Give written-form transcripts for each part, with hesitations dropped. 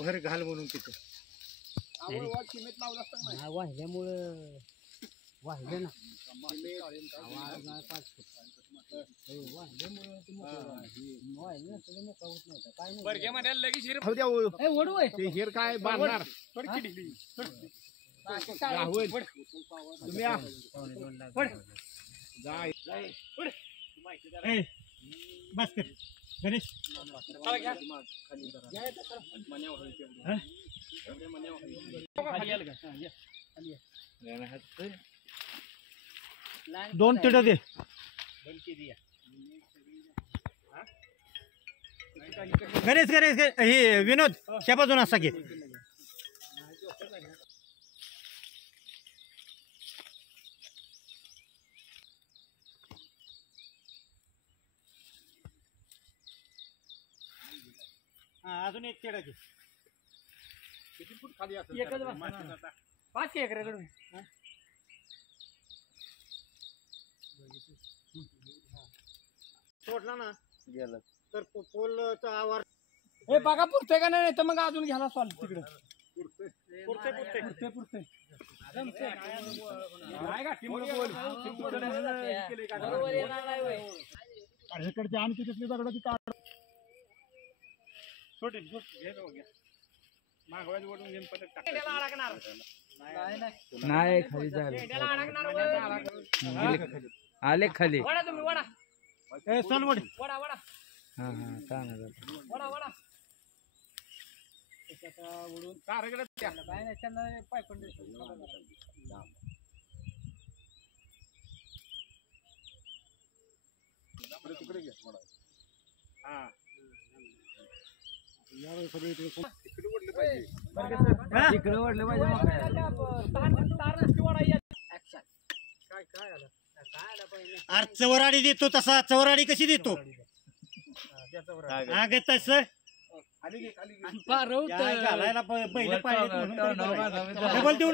भर घाल म्हणून तिथं वाहिल्यामुळं वाहिलं ना हिर काय बांधणार बस कर गणेश दोन तिड दे गणेश गणेश हे विनोद त्या बाजून असा घे अजून एक तिड घे किती फूट खाली असेल 5 एकराकडून सोडला ना गेलं तर पोलचा आवाज हे बघा पुरते का नाही तर मग अजून घ्यायला सॉल्व तिकडे पुरते इकडचे आणखी तिथली दगड ती काढ नाही खाली झालं आले खाली हा चांगलं तिकडे घे इकडे वाढलं पाहिजे अरे चवराडी देतो तसा चवराडी कशी देतो अग तस घालायला पहिलं पाहिजे डबल देऊ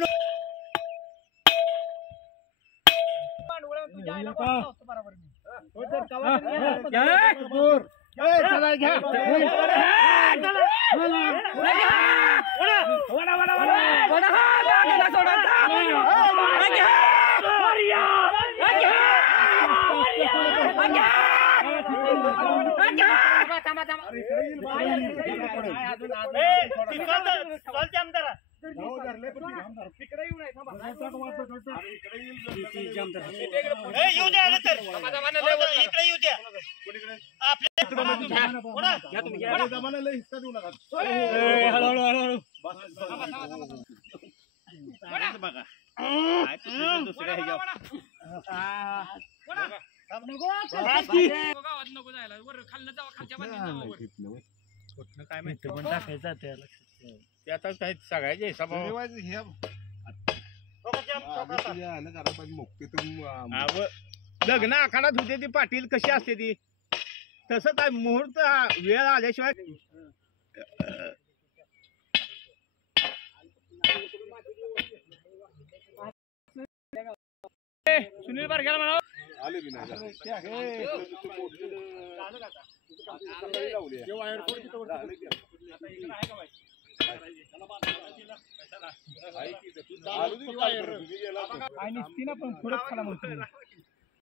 काय माहिती पण टाकायचं त्याचा काही सगळ्याचे लग्न आखाडात होते ती पाटील कशी असते ती तसं काय मुहूर्त वेळ आल्याशिवाय सुनील बारगेला म्हणा आणि पण थोडं खाला म्हणतो